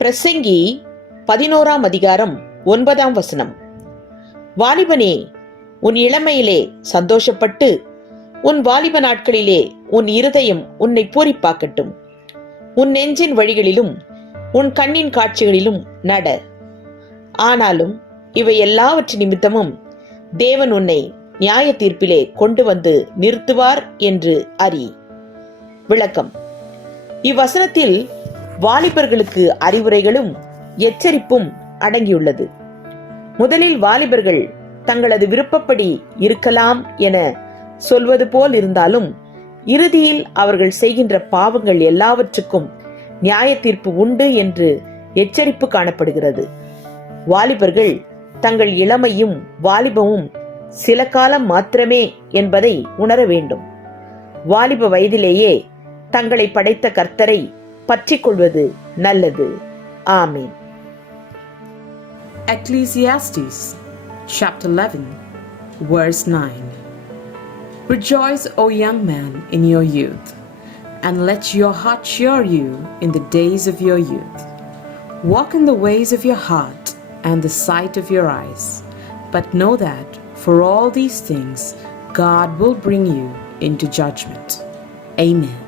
பிரசங்கி 11ஆம் அதிகாரம் 9ஆம் வசனம். வாலிபனே, உன் இளமையிலே சந்தோஷப்பட்டு உன் வாலிப நாட்களிலே உன் இருதயம் உன்னை பூரிப்பாக்கட்டும். உன் நெஞ்சின் வழிகளிலும் உன் கண்ணின் காட்சிகளிலும் நட. ஆனாலும் இவை எல்லாவற்று நிமித்தமும் தேவன் உன்னை நியாய தீர்ப்பிலே கொண்டு வந்து நிறுத்துவார் என்று அறி. விளக்கம். இவ்வசனத்தில் வாலிபர்களுக்கு அறிவுரைகளும் எச்சரிப்பும் அடங்கியுள்ளது. முதலில் வாலிபர்கள் தங்களது விருப்பப்படி இருக்கலாம் என சொல்வது போல் இருந்தாலும் இறுதியில் அவர்கள் செய்கின்ற பாவங்கள் எல்லாவற்றுக்கும் நியாய தீர்ப்பு உண்டு என்று எச்சரிப்பு காணப்படுகிறது. வாலிபர்கள் தங்கள் இளமையும் வாலிபமும் சில காலம் மாத்திரமே என்பதை உணர வேண்டும். வாலிப வயதிலேயே தங்களை படைத்த கர்த்தரை பற்றிக் கொள்வது நல்லது. ஆமென். Ecclesiastes chapter 11 verse 9. Rejoice, O young man, in your youth, and let your heart cheer you in the days of your youth. Walk in the ways of your heart and the sight of your eyes, but know that for all these things God will bring you into judgment. Amen.